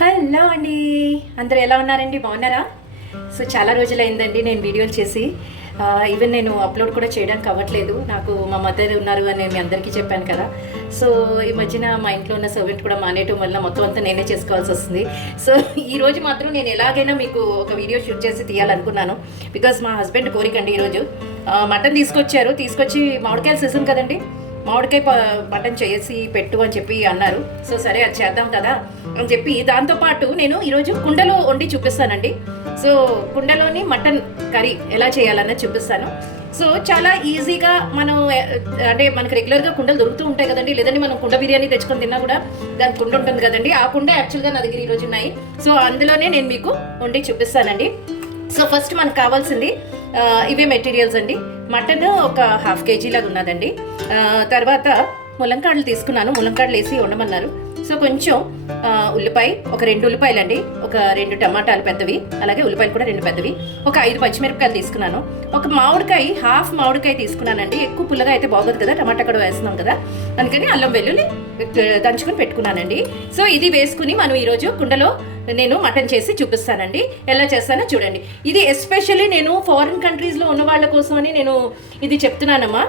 Hello అండి, అందరూ ఎలా ఉన్నారండి? బాగున్నారా? సో చాలా రోజులైందండి నేను వీడియోలు చేసి. ఈవెన్ నేను అప్లోడ్ కూడా చేయడానికి అవ్వట్లేదు. నాకు మా మదర్ ఉన్నారు అని మీ అందరికీ చెప్పాను కదా. సో ఈ మధ్యన మా ఇంట్లో ఉన్న సర్వెంట్ కూడా మానేయటం వల్ల మొత్తం అంతా నేనే చేసుకోవాల్సి వస్తుంది. సో ఈరోజు మాత్రం నేను ఎలాగైనా మీకు ఒక వీడియో షూట్ చేసి తీయాలనుకున్నాను. బికాజ్ మా హస్బెండ్ కోరికండి ఈరోజు మటన్ తీసుకొచ్చి మామిడికాయల సీజన్ కదండి, మామిడికాయ మటన్ చేసి పెట్టు అని చెప్పి అన్నారు. సో సరే అది చేద్దాం కదా అని చెప్పి దాంతోపాటు నేను ఈరోజు కుండలో వండి చూపిస్తానండి. సో కుండలోని మటన్ కర్రీ ఎలా చేయాలన్నది చూపిస్తాను. సో చాలా ఈజీగా మనం అంటే మనకు రెగ్యులర్గా కుండలు దొరుకుతూ ఉంటాయి కదండి, లేదంటే మనం కుండ బిర్యానీ తెచ్చుకొని తిన్నా కూడా దాని కుండ ఉంటుంది కదండి. ఆ కుండ యాక్చువల్గా నా దగ్గర ఈరోజు ఉన్నాయి. సో అందులోనే నేను మీకు వండి చూపిస్తానండి. సో ఫస్ట్ మనకు కావాల్సింది ఇవే మెటీరియల్స్ అండి. మటన్ ఒక 1/2 kg లాగా ఉన్నదండి. తర్వాత ములంకాడలు తీసుకున్నాను, ములంకాడలు వేసి వండమన్నారు. సో కొంచెం ఉల్లిపాయ, ఒక 2 ఉల్లిపాయలు అండి, ఒక 2 టమాటాలు పెద్దవి, అలాగే ఉల్లిపాయలు కూడా 2 పెద్దవి, ఒక 5 పచ్చిమిరపకాయలు తీసుకున్నాను, ఒక మామిడికాయ, హాఫ్ మామిడికాయ తీసుకున్నానండి. ఎక్కువ పుల్లగా అయితే బాగోదు కదా, టమాటా కూడా వేస్తున్నాం కదా, అందుకని అల్లం వెల్లుల్లి దంచుకొని పెట్టుకున్నానండి. సో ఇది వేసుకుని మనం ఈరోజు కుండలో నేను మటన్ చేసి చూపిస్తానండి. ఎలా చేస్తానో చూడండి. ఇది ఎస్పెషల్లీ నేను ఫారిన్ కంట్రీస్లో ఉన్న వాళ్ళ కోసమని నేను ఇది చెప్తున్నానమ్మా.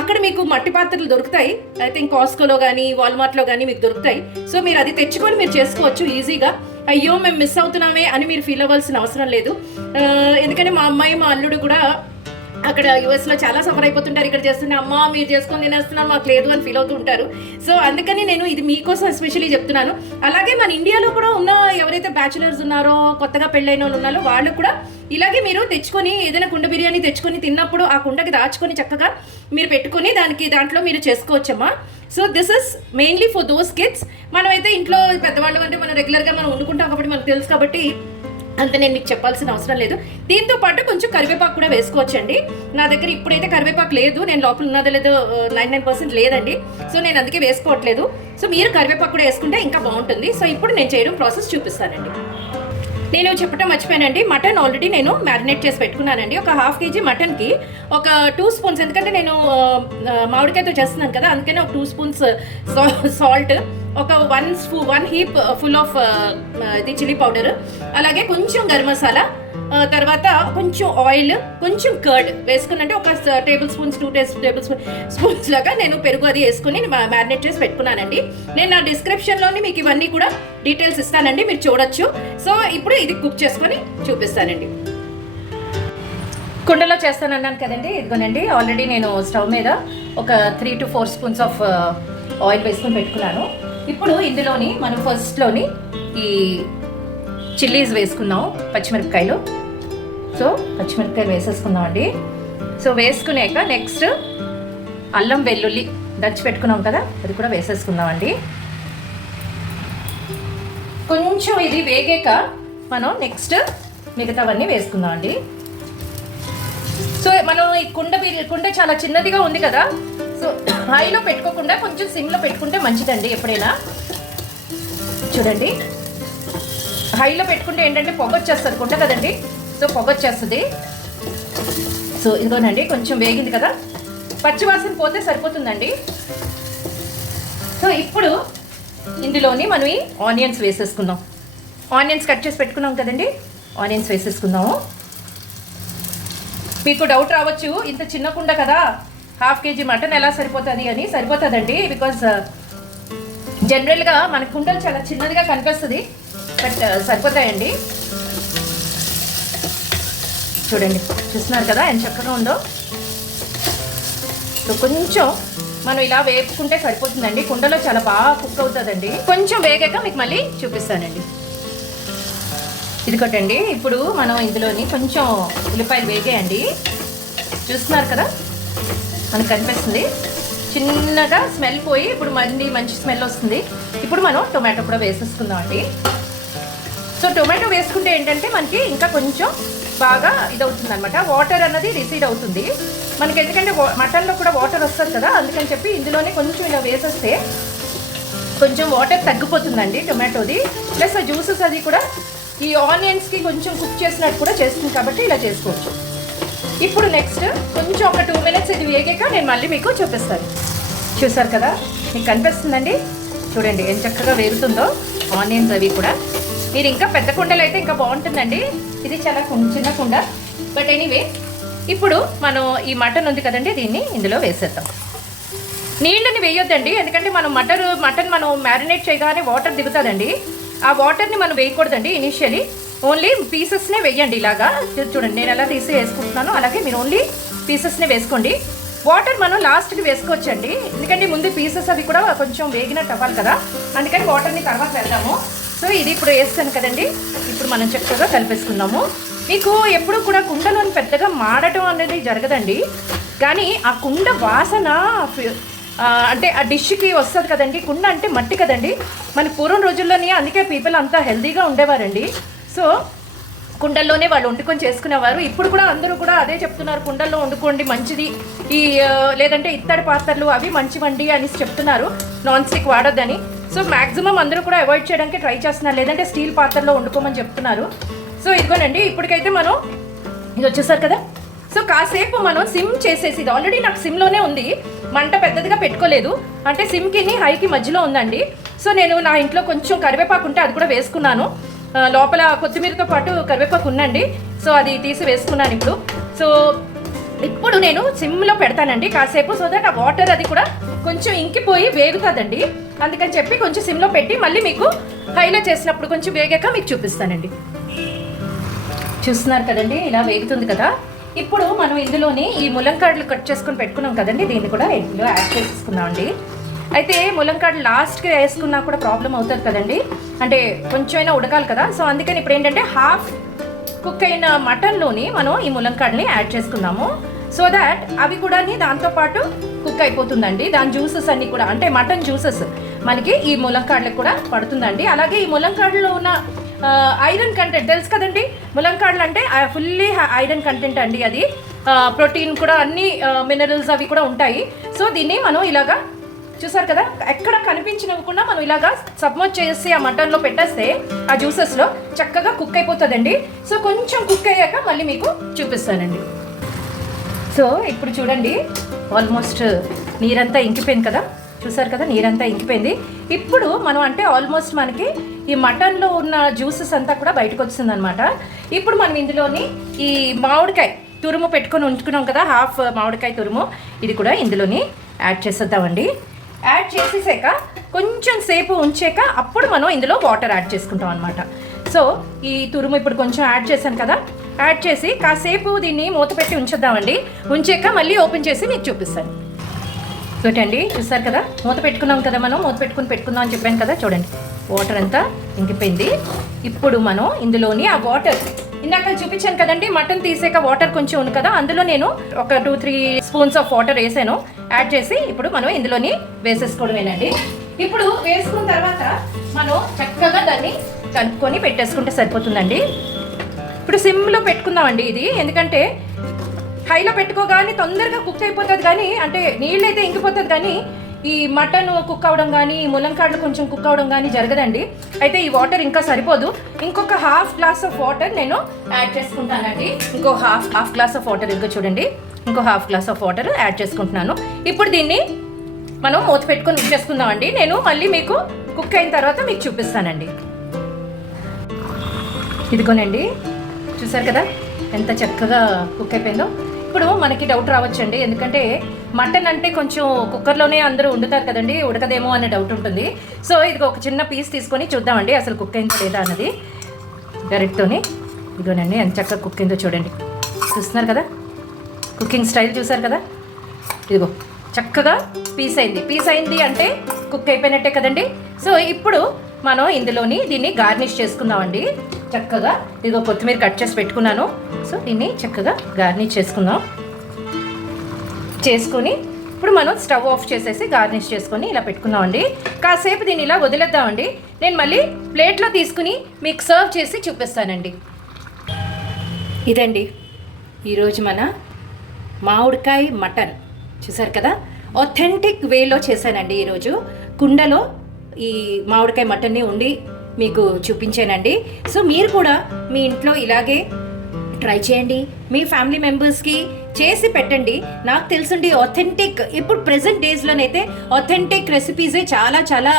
అక్కడ మీకు మట్టి పాత్రలు దొరుకుతాయి, ఐ థింక్ కాస్కోలో కానీ వాల్మార్ట్లో కానీ మీకు దొరుకుతాయి. సో మీరు అది తెచ్చుకొని మీరు చేసుకోవచ్చు ఈజీగా. అయ్యో మేము మిస్ అవుతున్నామే అని మీరు ఫీల్ అవ్వాల్సిన అవసరం లేదు. ఎందుకంటే మా అమ్మాయి మా అల్లుడు కూడా అక్కడ యూఎస్లో చాలా సఫర్ అయిపోతుంటారు. ఇక్కడ చేస్తున్న అమ్మ మీరు చేసుకొని తినేస్తున్నారు, మాకు లేదు అని ఫీల్ అవుతూ ఉంటారు. సో అందుకని నేను ఇది మీకోసం ఎస్పెషల్లీ చెప్తున్నాను. అలాగే మన ఇండియాలో కూడా ఉన్న ఎవరైతే బ్యాచులర్స్ ఉన్నారో, కొత్తగా పెళ్ళైన వాళ్ళు ఉన్నారో, వాళ్ళు కూడా ఇలాగే మీరు తెచ్చుకొని ఏదైనా కుండ బిర్యానీ తెచ్చుకొని తిన్నప్పుడు ఆ కుండకి దాచుకొని చక్కగా మీరు పెట్టుకొని దాంట్లో మీరు చేసుకోవచ్చమ్మా. So this is mainly for those kids. మనమైతే ఇంట్లో పెద్దవాళ్ళు అంటే మనం రెగ్యులర్గా మనం వండుకుంటాం కాబట్టి మనకు తెలుసు కాబట్టి అంత నేను మీకు చెప్పాల్సిన అవసరం లేదు. దీంతో పాటు కొంచెం కరివేపాకు కూడా వేసుకోవచ్చండి. నా దగ్గర ఇప్పుడైతే కరివేపాకు లేదు, నేను లోపల ఉన్నదో లేదో 99% లేదండి. సో నేను అందుకే వేసుకోవట్లేదు. సో మీరు కరివేపాకు కూడా వేసుకుంటే ఇంకా బాగుంటుంది. సో ఇప్పుడు నేను చేయడం ప్రాసెస్ చూపిస్తానండి. నేను చెప్పడం మర్చిపోయానండి, మటన్ ఆల్రెడీ నేను మ్యారినేట్ చేసి పెట్టుకున్నానండి. ఒక 1/2 kg మటన్కి ఒక 2 స్పూన్స్, ఎందుకంటే నేను మామిడికాయతో చేస్తున్నాను కదా, అందుకని ఒక 2 స్పూన్స్ సాల్ట్, ఒక 1 హీప్ ఫుల్ ఆఫ్ ఇది చిల్లీ పౌడర్, అలాగే కొంచెం గరం మసాలా, తర్వాత కొంచెం ఆయిల్, కొంచెం కర్డ్ వేసుకున్నంటే ఒక 2 టేబుల్ స్పూన్స్ లాగా నేను పెరుగు అది వేసుకుని మ్యారినేట్ చేసి పెట్టుకున్నానండి. నేను నా డిస్క్రిప్షన్లోని మీకు ఇవన్నీ కూడా డీటెయిల్స్ ఇస్తానండి, మీరు చూడొచ్చు. సో ఇప్పుడు ఇది కుక్ చేసుకొని చూపిస్తానండి. కుండలో చేస్తానన్నాను కదండి, ఇదిగోనండి ఆల్రెడీ నేను స్టవ్ మీద ఒక 3 to 4 స్పూన్స్ ఆఫ్ ఆయిల్ వేసుకొని పెట్టుకున్నాను. ఇప్పుడు ఇందులోని మనం ఫస్ట్లోని ఈ చిల్లీస్ వేసుకుందాం, పచ్చిమిరపకాయలు. సో పచ్చిమిరపకాయలు వేసేసుకుందాం అండి. సో వేసుకునేక నెక్స్ట్ అల్లం వెల్లుల్లి దంచి పెట్టుకున్నాం కదా, అది కూడా వేసేసుకుందాం అండి. కొంచెం ఇది వేగాక మనం నెక్స్ట్ మిగతావన్నీ వేసుకుందాం అండి. సో మనం ఈ కుండ చాలా చిన్నదిగా ఉంది కదా, సో హైలో పెట్టుకోకుండా కొంచెం సిమ్లో పెట్టుకుంటే మంచిదండి ఎప్పుడైనా. చూడండి, హైలో పెట్టుకుంటే ఏంటంటే పొగ వచ్చేస్తుంది కుండ కదండి, సో పొగ వచ్చేస్తుంది. సో ఇదిగోనండి కొంచెం వేగింది కదా, పచ్చివాసన పోతే సరిపోతుందండి. సో ఇప్పుడు ఇందులోని మనం ఈ ఆనియన్స్ వేసేసుకుందాం. ఆనియన్స్ కట్ చేసి పెట్టుకున్నాం కదండి, ఆనియన్స్ వేసేసుకుందాము. మీకు డౌట్ రావచ్చు, ఇంత చిన్న కుండ కదా 1/2 kg మటన్ ఎలా సరిపోతుంది అని. సరిపోతుందండి, బికాజ్ జనరల్గా మన కుండలు చాలా చిన్నదిగా కనిపిస్తుంది, బట్ సరిపోతాయండి. చూడండి, చూస్తున్నారు కదా ఎంత చక్కగా ఉందో. సో కొంచెం మనం ఇలా వేపుకుంటే సరిపోతుందండి, కుండలో చాలా బాగా కుక్ అవుతుందండి. కొంచెం వేగాక మీకు మళ్ళీ చూపిస్తానండి. ఇదిగోటండి, ఇప్పుడు మనం ఇందులోని కొంచెం ఉల్లిపాయలు వేగాయండి, చూస్తున్నారు కదా మనకు కనిపిస్తుంది. చిన్నగా స్మెల్ పోయి ఇప్పుడు మంచి స్మెల్ వస్తుంది. ఇప్పుడు మనం టొమాటో కూడా వేసేసుకుందాం అండి. సో టొమాటో వేసుకుంటే ఏంటంటే మనకి ఇంకా కొంచెం బాగా ఇదవుతుంది అనమాట, వాటర్ అన్నది రిసీడ్ అవుతుంది మనకి. ఎందుకంటే మటన్లో కూడా వాటర్ వస్తుంది కదా, అందుకని చెప్పి ఇందులోనే కొంచెం ఇలా వేసేస్తే కొంచెం వాటర్ తగ్గిపోతుందండి టొమాటోది. ప్లస్ ఆ జ్యూసెస్ అది కూడా ఈ ఆనియన్స్కి కొంచెం కుక్ చేసినట్టు కూడా చేస్తుంది కాబట్టి ఇలా చేసుకోవచ్చు. ఇప్పుడు నెక్స్ట్ కొంచెం ఒక 2 minutes ఇది వేగాక నేను మళ్ళీ మీకు చూపిస్తాను. చూసారు కదా, మీకు కనిపిస్తుందండి, చూడండి ఎంత చక్కగా వేగుతుందో ఆనియన్స్ అవి కూడా. మీరు ఇంకా పెద్ద కుండలు అయితే ఇంకా బాగుంటుందండి. ఇది చాలా చిన్న కుండ. బట్ ఎనీవే, ఇప్పుడు మనం ఈ మటన్ ఉంది కదండి, దీన్ని ఇందులో వేసేద్దాం. నీళ్ళని వేయొద్దండి, ఎందుకంటే మనం మటన్ మనం మ్యారినేట్ చేయగానే వాటర్ దిగుతుందండి. ఆ వాటర్ని మనం వేయకూడదండి ఇనిషియలీ. ఓన్లీ పీసెస్నే వేయండి. ఇలాగా చూడండి, నేను ఎలా తీసి వేసుకుంటున్నాను, అలాగే మీరు ఓన్లీ పీసెస్నే వేసుకోండి. వాటర్ మనం లాస్ట్కి వేసుకోవచ్చండి, ఎందుకంటే ముందు పీసెస్ అవి కూడా కొంచెం వేగినట్టు అవ్వాలి కదా, అందుకని వాటర్ని తర్వాత వేద్దాము. సో ఇది ఇప్పుడు వేస్తాను కదండి, ఇప్పుడు మనం చక్కగా కలిపేసుకుందాము. మీకు ఎప్పుడు కూడా కుండలోని పెద్దగా మాడటం అనేది జరగదండి, కానీ ఆ కుండ వాసన అంటే ఆ డిష్కి వస్తుంది కదండి. కుండ అంటే మట్టి కదండి, మన పూర్వం రోజుల్లోని అందుకే పీపుల్ అంతా హెల్తీగా ఉండేవారండి. సో కుండల్లోనే వాళ్ళు వండుకొని చేసుకునేవారు. ఇప్పుడు కూడా అందరూ కూడా అదే చెప్తున్నారు, కుండల్లో వండుకోండి మంచిది, లేదంటే ఇత్తడి పాత్రలు అవి మంచివండి అని చెప్తున్నారు, నాన్ స్టిక్ వాడొద్దని. సో మ్యాక్సిమం అందరూ కూడా అవాయిడ్ చేయడానికి ట్రై చేస్తున్నారు, లేదంటే స్టీల్ పాత్రలో వండుకోమని చెప్తున్నారు. సో ఇదిగోనండి, ఇప్పటికైతే మనం ఇది వచ్చేసారు కదా. సో కాసేపు మనం సిమ్ చేసేసి, ఇది ఆల్రెడీ నాకు సిమ్లోనే ఉంది, మంట పెద్దదిగా పెట్టుకోలేదు, అంటే సిమ్కి హైకి మధ్యలో ఉందండి. సో నేను నా ఇంట్లో కొంచెం కరివేపాకు ఉంటే అది కూడా వేసుకున్నాను, లోపల కొత్తిమీరతో పాటు కరివేపాకు ఉందండి. సో అది తీసి వేసుకున్నాను ఇప్పుడు. సో ఇప్పుడు నేను సిమ్లో పెడతానండి కాసేపు, సో దట్ ఆ వాటర్ అది కూడా కొంచెం ఇంకిపోయి వేగుతుందండి. అందుకని చెప్పి కొంచెం సిమ్లో పెట్టి మళ్ళీ మీకు హైలో చేసినప్పుడు కొంచెం వేగాక మీకు చూపిస్తానండి. చూస్తున్నారు కదండి, ఇలా వేగుతుంది కదా. ఇప్పుడు మనం ఇందులోని ఈ ములంకాడలు కట్ చేసుకొని పెట్టుకున్నాం కదండి, దీన్ని కూడా ఇందులో యాడ్ చేసుకుందామండి. అయితే ములంకాడలు లాస్ట్కి వేసుకున్నా కూడా ప్రాబ్లం అవుతుంది కదండి, అంటే కొంచెమైనా ఉడకాలి కదా. సో అందుకని ఇప్పుడు ఏంటంటే హాఫ్ కుక్ అయిన మటన్లోని మనం ఈ ములంకాడని యాడ్ చేసుకుందాము, సో దాట్ అవి కూడా దాంతోపాటు కుక్ అయిపోతుందండి. దాని జ్యూసెస్ అన్నీ కూడా, అంటే మటన్ జ్యూసెస్ మనకి ఈ ములంకాడలకు కూడా పడుతుందండి. అలాగే ఈ ములంకాడలో ఉన్న ఐరన్ కంటెంట్ తెలుసు కదండి, ములంకాడలు అంటే ఫుల్లీ ఐరన్ కంటెంట్ అండి, అది ప్రోటీన్ కూడా అన్ని మినరల్స్ అవి కూడా ఉంటాయి. సో దీన్ని మనం ఇలాగా చూసారు కదా, ఎక్కడ కనిపించినవ్వకుండా మనం ఇలాగా సబ్మర్జ్ చేసి ఆ మటన్లో పెట్టేస్తే ఆ జ్యూసెస్లో చక్కగా కుక్ అయిపోతుందండి. సో కొంచెం కుక్ అయ్యాక మళ్ళీ మీకు చూపిస్తానండి. సో ఇప్పుడు చూడండి, ఆల్మోస్ట్ నీరంతా ఇంకిపోయింది కదా, చూసారు కదా, నీరంతా ఇంకిపోయింది. ఇప్పుడు మనం అంటే ఆల్మోస్ట్ మనకి ఈ మటన్లో ఉన్న జ్యూసెస్ అంతా కూడా బయటకు వచ్చింది అనమాట. ఇప్పుడు మనం ఇందులోని ఈ మామిడికాయ తురుము పెట్టుకొని ఉంచుకున్నాం కదా, హాఫ్ మామిడికాయ తురుము, ఇది కూడా ఇందులోని యాడ్ చేసేద్దామండి. యాడ్ చేసేసాక కొంచెం సేపు ఉంచాక అప్పుడు మనం ఇందులో వాటర్ యాడ్ చేసుకుంటాం అనమాట. సో ఈ తురుము ఇప్పుడు కొంచెం యాడ్ చేశాను కదా, యాడ్ చేసి కాసేపు దీన్ని మూత పెట్టి ఉంచేద్దామండి. ఉంచాక మళ్ళీ ఓపెన్ చేసి మీకు చూపిస్తాను. చూడండి, చూసారు కదా, మూత పెట్టుకున్నాం కదా, మనం మూత పెట్టుకుందాం అని చెప్పాను కదా, చూడండి వాటర్ అంతా ఇంకిపోయింది. ఇప్పుడు మనం ఇందులోని ఆ వాటర్ ఇందాక చూపించాను కదండి, మటన్ తీసాక వాటర్ కొంచెం ఉంది కదా, అందులో నేను ఒక 2-3 స్పూన్స్ ఆఫ్ వాటర్ వేసాను, యాడ్ చేసి ఇప్పుడు మనం ఇందులోని వేసేసుకోవడమేనండి. ఇప్పుడు వేసుకున్న తర్వాత మనం చక్కగా దాన్ని కలుపుకొని పెట్టేసుకుంటే సరిపోతుందండి. ఇప్పుడు సిమ్లో పెట్టుకుందామండి ఇది, ఎందుకంటే హైలో పెట్టుకోగానే తొందరగా కుక్ అయిపోతుంది, కానీ అంటే నీళ్ళు అయితే ఇంకిపోతుంది, కానీ ఈ మటన్ కుక్ అవ్వడం కానీ ములంకాడలు కొంచెం కుక్ అవ్వడం కానీ జరగదండి. అయితే ఈ వాటర్ ఇంకా సరిపోదు, ఇంకొక హాఫ్ గ్లాస్ ఆఫ్ వాటర్ నేను యాడ్ చేసుకుంటానండి. ఇంకో హాఫ్ గ్లాస్ ఆఫ్ వాటర్, ఇదిగో చూడండి, ఇంకో half glass of water add చేసుకుంటున్నాను. ఇప్పుడు దీన్ని మనం మూత పెట్టుకొని కుక్ చేసుకుందామండి. నేను మళ్ళీ మీకు కుక్ అయిన తర్వాత మీకు చూపిస్తానండి. ఇదిగోనండి, చూసారు కదా ఎంత చక్కగా కుక్ అయిపోయిందో. ఇప్పుడు మనకి డౌట్ రావచ్చండి, ఎందుకంటే మటన్ అంటే కొంచెం కుక్కర్లోనే అందరూ వండుతారు కదండి, ఉడకదేమో అనే డౌట్ ఉంటుంది. సో ఇది ఒక చిన్న పీస్ తీసుకొని చూద్దామండి అసలు కుక్ అయిందో లేదా అన్నది డైరెక్ట్తోని. ఇదిగోనండి ఎంత చక్కగా కుక్ అయిందో చూడండి, చూస్తున్నారు కదా, కుకింగ్ స్టైల్ చూసారు కదా, ఇదిగో చక్కగా పీస్ అయింది అంటే కుక్ అయిపోయినట్టే కదండి. సో ఇప్పుడు మనం ఇందులోని దీన్ని గార్నిష్ చేసుకుందామండి. చక్కగా ఇదిగో కొత్తిమీర కట్ చేసి పెట్టుకున్నాను, సో దీన్ని చక్కగా గార్నిష్ చేసుకొని ఇప్పుడు మనం స్టవ్ ఆఫ్ చేసేసి గార్నిష్ చేసుకొని ఇలా పెట్టుకుందామండి. కాసేపు దీన్ని ఇలా వదిలేద్దామండి. నేను మళ్ళీ ప్లేట్లో తీసుకుని మీకు సర్వ్ చేసి చూపిస్తానండి. ఇదండి ఈరోజు మన మామిడికాయ మటన్, చూసారు కదా, ఆథెంటిక్ వేలో చేశానండి. ఈరోజు కుండలో ఈ మామిడికాయ మటన్ని వండి మీకు చూపించానండి. సో మీరు కూడా మీ ఇంట్లో ఇలాగే ట్రై చేయండి, మీ ఫ్యామిలీ మెంబర్స్కి చేసి పెట్టండి. నాకు తెలుసుండి ఆథెంటిక్ ఇప్పుడు ప్రెసెంట్ డేస్లోనైతే ఆథెంటిక్ రెసిపీసే చాలా చాలా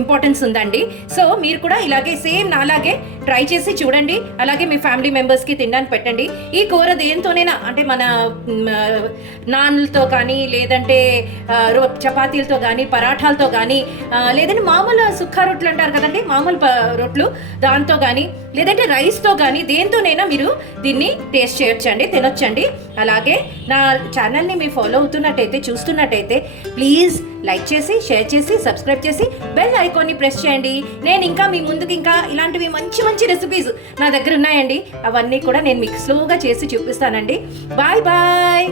ఇంపార్టెన్స్ ఉందండి. సో మీరు కూడా ఇలాగే సేమ్ నాలాగే ట్రై చేసి చూడండి, అలాగే మీ ఫ్యామిలీ మెంబర్స్కి తినడానికి పెట్టండి. ఈ కూర దేంతోనైనా అంటే మన నాన్లతో కానీ, లేదంటే చపాతీలతో కానీ, పరాఠాలతో కానీ, లేదంటే మామూలు సుక్క రొట్లు అంటారు కదండి, మామూలు రొట్లు దాంతో కానీ, లేదంటే రైస్తో కానీ, దేంతోనైనా మీరు దీన్ని టేస్ట్ చేయొచ్చండి, తినొచ్చండి. అలాగే నా ఛానల్ని మీరు ఫాలో అవుతున్నట్టయితే, చూస్తున్నట్టయితే ప్లీజ్ లైక్ చేసి, షేర్ చేసి, సబ్స్క్రైబ్ చేసి బెల్ ఐకాన్ని ప్రెస్ చేయండి. నేను ఇంకా మీ ముందుకు ఇంకా ఇలాంటివి మంచి మంచి రెసిపీస్ నా దగ్గర ఉన్నాయండి. అవన్నీ కూడా నేను మీకు స్లోగా చేసి చూపిస్తానండి. Bye bye.